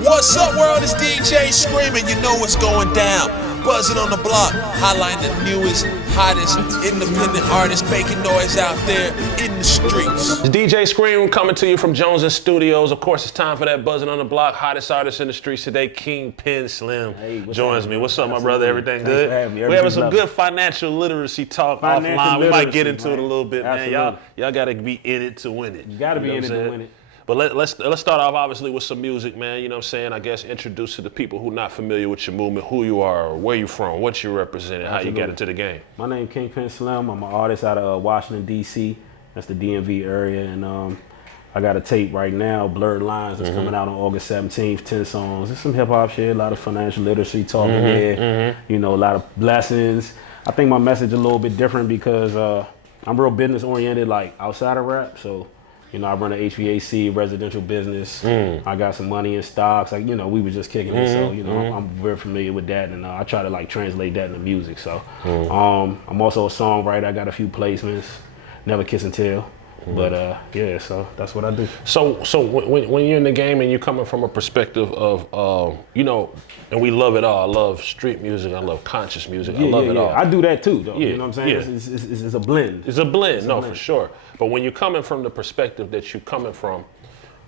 What's up, world? It's DJ Screaming. You know what's going down. Buzzin on the block, highlighting the newest, hottest, independent artists making noise out there in the streets. It's DJ Scream coming to you from Jones & Studios. Of course, it's time for that Buzzin on the block, hottest artist in the streets today. Kingpen Slim joins me. What's up, my brother? Everything good? We're having some good financial literacy talk offline. We might get into it a little bit, man. Y'all got to be in it to win it. You got to be in it to win it. But let's start off obviously with some music, man. You know what I'm saying? I guess introduce to the people who are not familiar with your movement, who you are, where you from, what you represent, how you got into the game. My name is Kingpen Slim. I'm an artist out of Washington, D.C. That's the DMV area. And I got a tape right now, Blurred Lines, that's coming out on August 17th, 10 songs. There's some hip hop shit, a lot of financial literacy talking there, you know, a lot of blessings. I think my message is a little bit different because I'm real business oriented, like outside of rap. So, you know, I run an HVAC residential business. I got some money in stocks. Like, you know, we were just kicking it. So, you know, I'm very familiar with that. And I try to like translate that into music. So I'm also a songwriter. I got a few placements, Never Kiss and Tell. But yeah, so that's what I do. So when you're in the game and you're coming from a perspective of, you know, and we love it all. I love street music. I love conscious music. I love it all. I do that too, though. You know what I'm saying? It's a blend. It's a blend, for sure. But when you're coming from the perspective that you're coming from,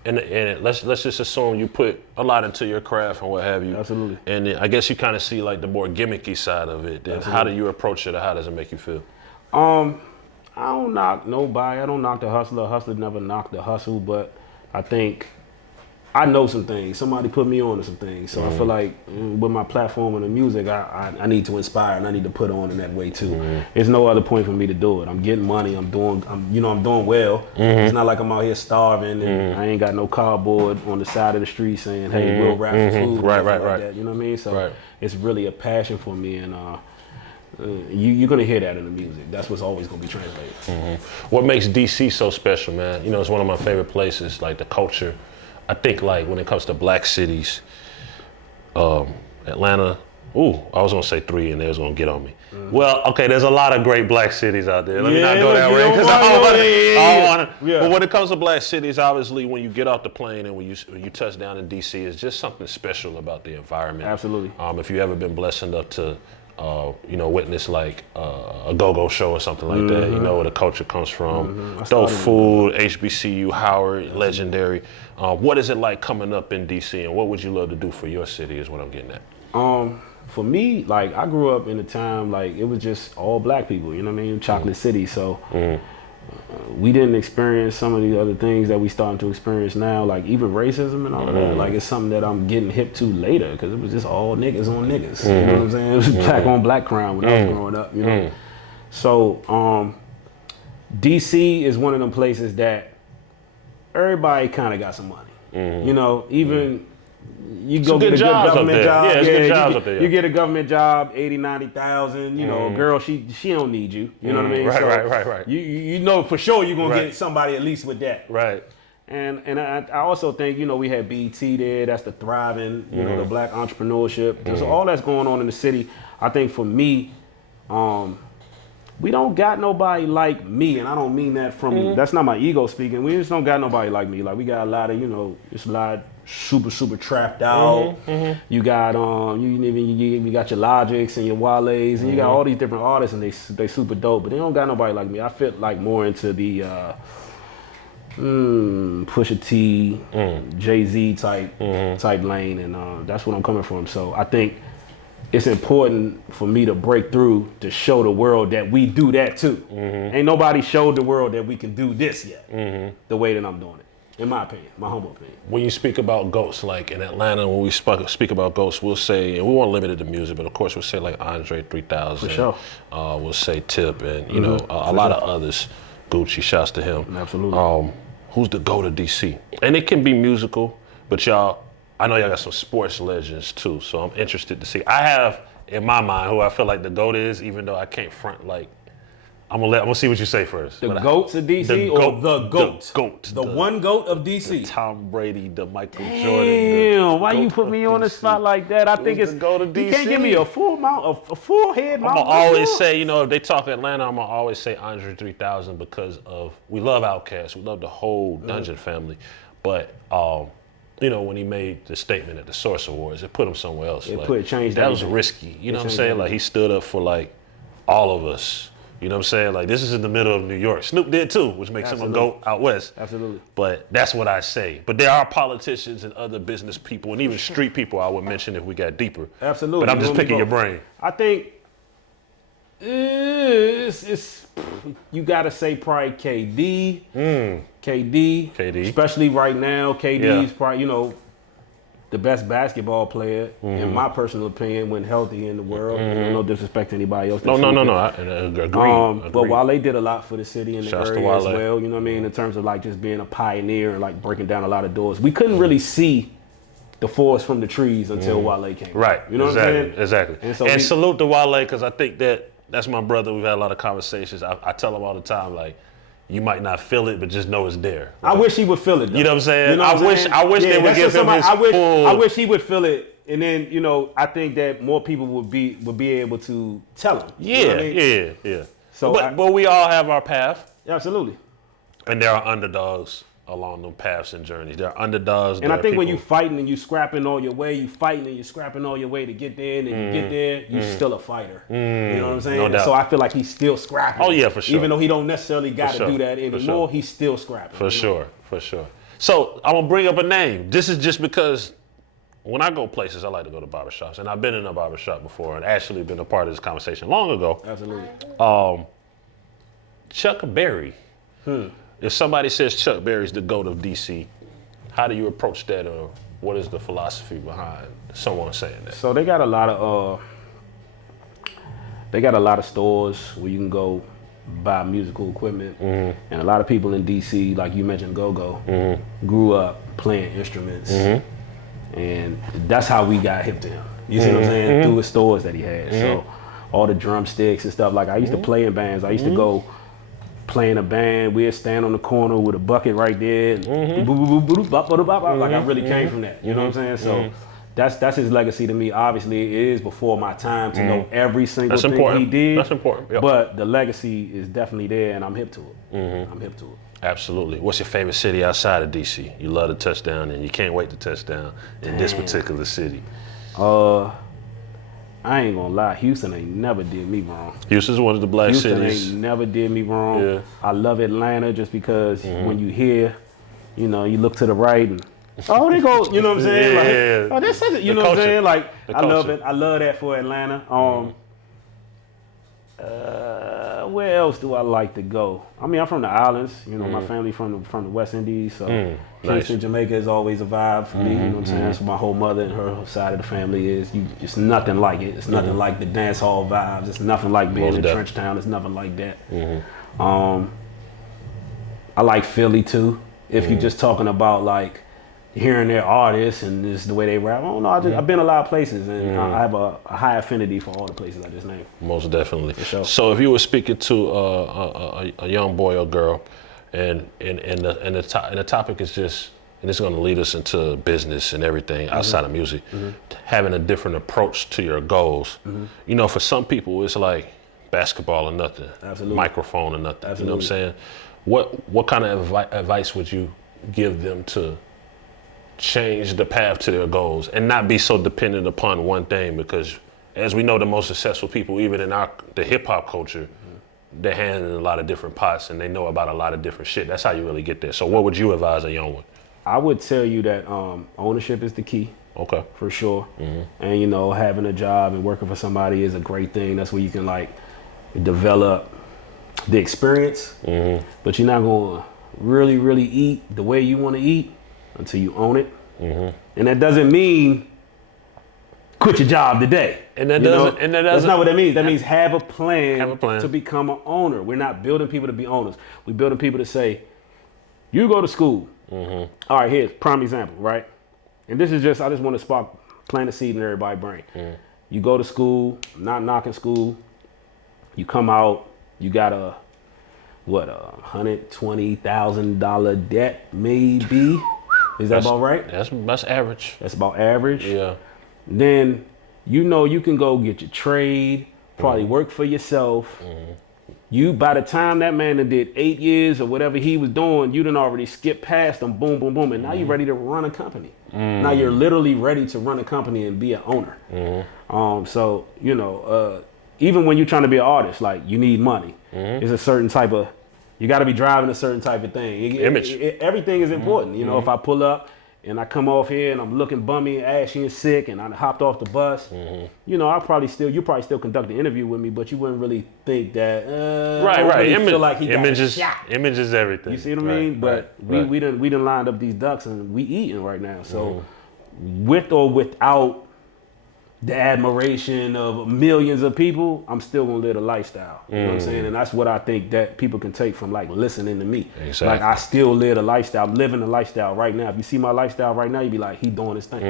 and let's just assume you put a lot into your craft and what have you. Absolutely. And I guess you kind of see like the more gimmicky side of it. Then how do you approach it, or how does it make you feel? I don't knock nobody. I don't knock the hustler. Hustler never knocked the hustle, but I think I know some things. Somebody put me on to some things. So I feel like with my platform and the music, I need to inspire and I need to put on in that way too. There's no other point for me to do it. I'm getting money. I'm doing well. It's not like I'm out here starving and I ain't got no cardboard on the side of the street saying, hey, we'll rap for food. Right. That, you know what I mean? So it's really a passion for me, and you're gonna hear that in the music. That's what's always gonna be translated. What makes DC so special, man? You know, it's one of my favorite places. Like the culture, I think like when it comes to black cities, Atlanta. Ooh, I was gonna say 3, and they was gonna get on me. Well, okay, there's a lot of great black cities out there. Let me not go that way because I don't want to. But when it comes to black cities, obviously, when you get off the plane and when you touch down in DC, it's just something special about the environment. Absolutely. If you ever been blessed enough to you know, witness like a go-go show or something like that, you know, where the culture comes from. Dope food, HBCU, Howard, legendary. What is it like coming up in DC, and what would you love to do for your city is what I'm getting at. For me, like I grew up in a time like it was just all black people, you know what I mean? Chocolate City, so we didn't experience some of the other things that we starting to experience now, like even racism and all that. Like it's something that I'm getting hip to later because it was just all niggas on niggas. You know what I'm saying? It was black on black crime when I was growing up, you know? So DC is one of them places that everybody kind of got some money. You know, even you go get a good government job. You get a government job, 80, 90,000. You know, a girl, she don't need you. You know what I mean? Right. You know for sure you're gonna get somebody at least with that. Right. And I also think, you know, we had BET there. That's the thriving, you know, the black entrepreneurship. So all that's going on in the city. I think for me, we don't got nobody like me, and I don't mean that from that's not my ego speaking. We just don't got nobody like me. Like we got a lot of, you know, it's a lot super trapped out. You got you got your Logics and your Wale's, and you got all these different artists, and they super dope, but they don't got nobody like me. I fit like more into the Pusha T, Jay-Z type lane, and that's what I'm coming from. So I think it's important for me to break through to show the world that we do that too. Ain't nobody showed the world that we can do this yet, the way that I'm doing it. In my opinion, my humble opinion. When you speak about GOATs, like in Atlanta, when we speak about GOATs, we'll say, and we won't limit it to music, but of course we'll say like Andre 3000. For sure. We'll say Tip, and you know, a lot of others. Gucci, shouts to him. Absolutely. Who's the GOAT of DC? And it can be musical, but y'all, I know y'all got some sports legends too, so I'm interested to see. I have, in my mind, who I feel like the GOAT is, even though I can't front like, I'm gonna see what you say first. The GOATs of DC the GOAT? The GOAT. The one GOAT of DC. The Tom Brady, the Michael Jordan. Damn, why you put me on the spot like that? I think it's the GOAT of DC. You can't give me a full head mount. I'm gonna always say, you know, if they talk Atlanta, I'm gonna always say Andre 3000 because of we love Outkast, we love the whole Dungeon family, but when he made the statement at the Source Awards, it put him somewhere else. Changed that was everything. risky. You know what I'm saying? Like, he stood up for, like, all of us. You know what I'm saying? Like, this is in the middle of New York. Snoop did too, which makes him a GOAT out west. Absolutely. But that's what I say. But there are politicians and other business people and even street people I would mention if we got deeper. Absolutely. But I'm just picking your brain. I think it's you got to say probably KD. KD. Especially right now, KD is probably, the best basketball player, in my personal opinion, when healthy in the world. No disrespect to anybody else. No. I agree. But Wale did a lot for the city and the area as well. You know what I mean? In terms of like just being a pioneer and like breaking down a lot of doors. We couldn't really see the forest from the trees until Wale came. Right. You know what I'm saying? Exactly. And salute to Wale, because I think that's my brother. We've had a lot of conversations. I tell him all the time, like, you might not feel it, but just know it's there. Right? I wish he would feel it, though. You know what I'm saying? I wish they would give him his full... I wish he would feel it, and then, I think that more people would be able to tell him. Yeah. So but we all have our path. Absolutely. And there are underdogs along them paths and journeys. There are underdogs. And I think when you fighting and you scrapping all your way, to get there, and then you get there, you're still a fighter. You know what I'm saying? No doubt. So I feel like he's still scrapping. Oh, yeah, for sure. Even though he don't necessarily got to do that anymore, he's still scrapping. For sure. So I'm going to bring up a name. This is just because when I go places, I like to go to barbershops. And I've been in a barbershop before and actually been a part of this conversation long ago. Absolutely. Chuck Berry. If somebody says Chuck Berry's the GOAT of DC, how do you approach that, or what is the philosophy behind someone saying that? So they got a lot of stores where you can go buy musical equipment, and a lot of people in DC, like you mentioned, Go-Go, grew up playing instruments, and that's how we got hip to him. You see what I'm saying? Through his stores that he had. So all the drumsticks and stuff. Like, I used to play in bands. I used to go play in a band. We'd stand on the corner with a bucket right there. Like, I really came from that. You know what I'm saying? So that's his legacy to me. Obviously, it is before my time to know every single thing he did. That's important. Yep. But the legacy is definitely there, and I'm hip to it. I'm hip to it. Absolutely. What's your favorite city outside of DC? You love to touch down, and you can't wait to touch down in this particular city. I ain't gonna lie, Houston ain't never did me wrong. Houston's one of the black cities. Houston ain't never did me wrong. Yeah. I love Atlanta just because when you hear, you look to the right and oh, they go, you know what I'm saying? Like, oh, that's such a, you know what I'm saying? Like, I love it. I love that for Atlanta. Where else do I like to go? I mean, I'm from the islands. My family from the West Indies, so Kingston, Jamaica is always a vibe for me. You know what I'm saying? That's what my whole mother and her side of the family is. It's nothing like it. It's nothing like the dance hall vibes. It's nothing like being in Trench Town. It's nothing like that. I like Philly too. If you're just talking about like hearing their artists and just the way they rap. I don't know. I've been a lot of places, and I have a high affinity for all the places I just named. Most definitely. For sure. So if you were speaking to a young boy or girl, and the topic is just, and it's going to lead us into business and everything outside of music, having a different approach to your goals. For some people it's like basketball or nothing, microphone or nothing. You know what I'm saying? What kind of advice would you give them to change the path to their goals and not be so dependent upon one thing? Because as we know, the most successful people, even in the hip hop culture, they're handling a lot of different pots and they know about a lot of different shit. That's how you really get there. So what would you advise a young one? I would tell you that ownership is the key. Okay. For sure. And having a job and working for somebody is a great thing. That's where you can like develop the experience, but you're not gonna really eat the way you want to eat until you own it. And that doesn't mean quit your job today. That's not what that means. That means have a plan to become an owner. We're not building people to be owners. We're building people to say, you go to school. All right, here's prime example, right? And this is I just want to plant a seed in everybody's brain. You go to school, not knocking school. You come out, you got a $120,000 debt, maybe. Is that about right? That's average. That's about average. Yeah. Then you can go get your trade, probably work for yourself, You, by the time that man that did 8 years or whatever he was doing, you done already skipped past them, boom, boom, boom, and now you're ready to run a company. Now you're literally ready to run a company and be an owner. So, you know, even when you're trying to be an artist, like, you need money. It's a certain type of, you got to be driving a certain type of thing. Image. Everything is important. You know, if I pull up and I come off here and I'm looking bummy, ashy and sick, and I hopped off the bus, you know, you probably still conduct the interview with me, but you wouldn't really think that, right. Really feel like he image got is, shot. Image is everything. You see what I mean? But we done lined up these ducks and we eating right now. So with or without the admiration of millions of people, I'm still gonna live a lifestyle. You know what I'm saying? And that's what I think that people can take from like listening to me. Exactly. Like I still live a lifestyle. I'm living a lifestyle right now. If you see my lifestyle right now, you'd be like, he doing his thing.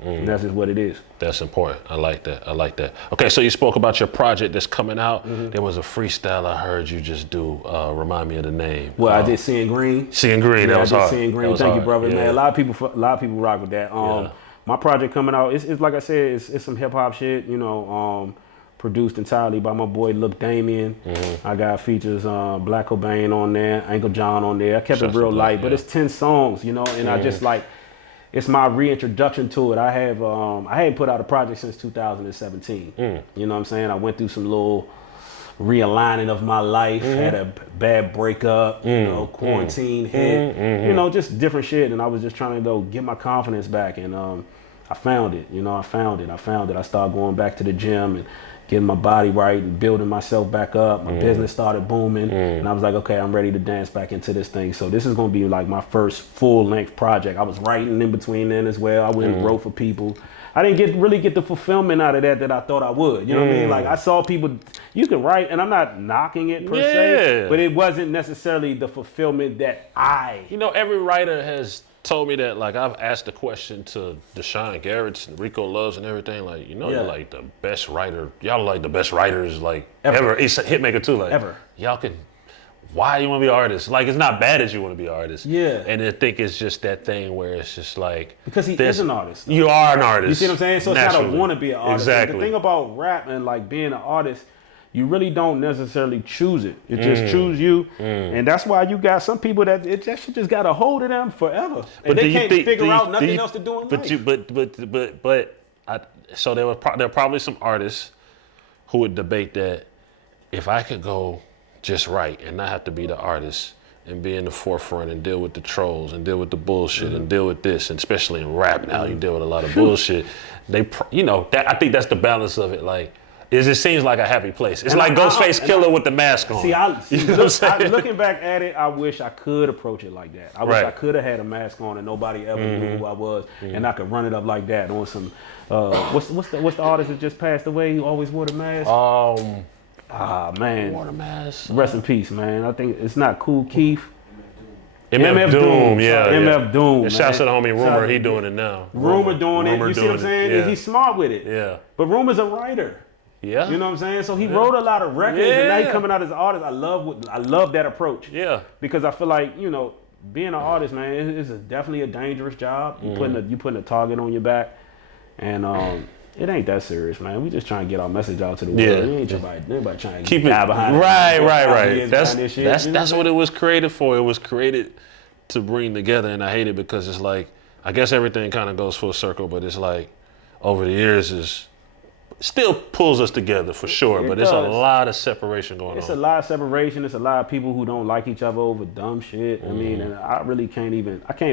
And that's just what it is. That's important. I like that. Okay, so you spoke about your project that's coming out. There was a freestyle I heard you just do. Remind me of the name. Well, I did Seeing Green. Seeing Green. That was hard. Seeing Green. That was Thank hard. you, brother. Yeah. Man, a lot of people rock with that. My project coming out, it's like I said, it's some hip hop shit, you know, produced entirely by my boy Lil Damien. I got features Black Cobain on there, Uncle John on there. I kept it real light, but it's 10 songs, you know, and I just like, it's my reintroduction to it. I hadn't put out a project since 2017. You know what I'm saying? I went through some little realigning of my life, had a bad breakup, you know, quarantine hit, you know, just different shit. And I was just trying to get my confidence back. And I found it, you know, I found it. I started going back to the gym and getting my body right and building myself back up. My business started booming. And I was like, okay, I'm ready to dance back into this thing. So this is going to be like my first full length project. I was writing in between then as well. I went and wrote for people. I didn't really get the fulfillment out of that I thought I would. You know what I mean? Like I saw people, you can write, and I'm not knocking it per se, but it wasn't necessarily the fulfillment that You know, every writer has told me that. Like I've asked the question to Deshaun Garrett's and Rico Loves and everything. Like, you know, you're like the best writer. Y'all are like the best writers like ever. It's a hitmaker too. Like ever. Y'all can. Why you want to be an artist? Like, it's not bad that you want to be an artist. Yeah. And I think it's just that thing where it's just like... Because he is an artist. You are an artist. You see what I'm saying? So it's not a want to be an artist. Exactly. The thing about rap and like being an artist, you really don't necessarily choose it. It just choose you. And that's why you got some people that just got a hold of them forever. And they can't figure out nothing else to do in life. So there are probably some artists who would debate that if I could go just right and not have to be the artist and be in the forefront and deal with the trolls and deal with the bullshit and deal with this, and especially in rap now, you deal with a lot of bullshit. You know, I think that's the balance of it. Like, it seems like a happy place. It's like Ghostface Killer with the mask on. Looking back at it, I wish I could approach it like that. I wish I could have had a mask on and nobody ever knew who I was, and I could run it up like that on some. What's the artist that just passed away who always wore the mask? Man. Water mask. Rest in peace, man. I think it's not Cool Keith. MF Doom, yeah. MF Doom. And shouts to the homie Rumor, he doing it now. Rumor doing it. You see what I'm saying? Yeah. He's smart with it. Yeah. But Rumor's a writer. Yeah. You know what I'm saying? So he wrote a lot of records, and now he's coming out as an artist. I love that approach. Yeah. Because I feel like, you know, being an artist, man, it's definitely a dangerous job. You putting a target on your back, and it ain't that serious, man. We just trying to get our message out to the world. We ain't nobody trying to keep it behind right. That's what it was created for. It was created to bring together, and I hate it because it's like, I guess everything kind of goes full circle, but it's like over the years is still pulls us together for sure, but there's a lot of separation going on. It's a lot of separation. It's a lot of people who don't like each other over dumb shit. I mean, and I really can't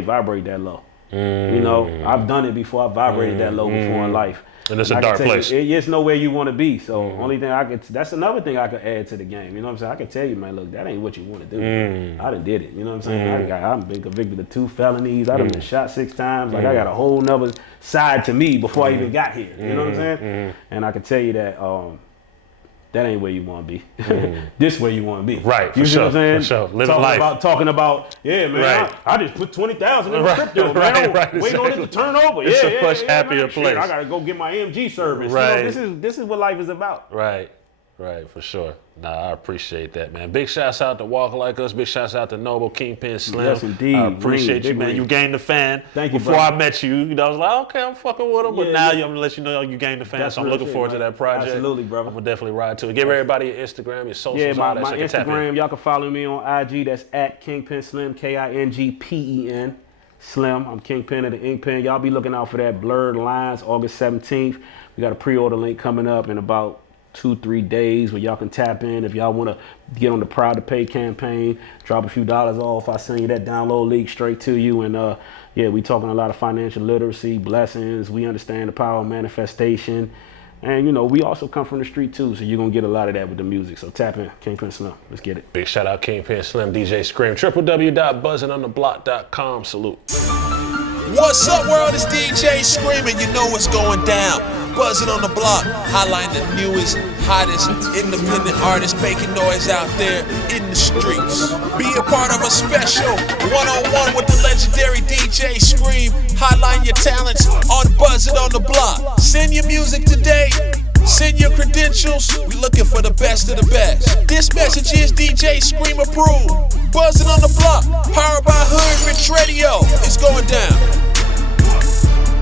vibrate that low. You know, I've done it before. I vibrated that low before in life. And it's a dark place. It's nowhere you want to be. So only thing that's another thing I could add to the game. You know what I'm saying? I can tell you, man, look, that ain't what you want to do. I done did it. You know what I'm saying? I've been convicted of 2 felonies. I done been shot 6 times. Like I got a whole nother side to me before I even got here. You know what I'm saying? And I can tell you that that ain't where you want to be. This where you want to be. Right, you see what I'm saying? For sure. Living life. Talking about, yeah, man, Right. I just put 20,000 in crypto, man. Wait on it to turn over. It's a much happier man. place. Shit, I got to go get my MG service. Right. You know, this is what life is about. Right. Right, for sure. Nah, I appreciate that, man. Big shouts out to Walk Like Us. Big shouts out to Noble, Kingpen, Slim. Yes, indeed. I appreciate you, man. Ring. You gained the fan. Thank you, Before brother. I met you, I was like, okay, I'm fucking with him. But now I'm going to let you know you gained the fan. That's so I'm real looking shit, forward to man. that project. Absolutely, brother. I'm going to definitely ride to it. Give everybody your Instagram, your socials, Yeah, all that my so they can tap in. Instagram, y'all can follow me on IG. That's at Kingpen Slim, Kingpen Slim. I'm Kingpen of the Ink Pen. Y'all be looking out for that Blurred Lines, August 17th. We got a pre-order link coming up in about 2-3 days where y'all can tap in. If y'all want to get on the Proud to Pay campaign, drop a few dollars off. I send you that download link straight to you. And yeah, we talking a lot of financial literacy, blessings. We understand the power of manifestation. And, you know, we also come from the street, too, so you're going to get a lot of that with the music. So tap in, Kingpen Slim. Let's get it. Big shout out Kingpen Slim, DJ Scream, www.buzzinontheblock.com. Salute. What's up, world? It's DJ Screaming. You know what's going down. Buzzing on the block, highlighting the newest, hottest independent artists making noise out there in the streets. Be a part of a special one-on-one with the legendary DJ Scream. Highlighting your talents on Buzzing on the Block. Send your music today. Send your credentials. We looking for the best of the best. This message is DJ Scream approved. Buzzing on the Block, powered by Hood Rich Radio. It's going down.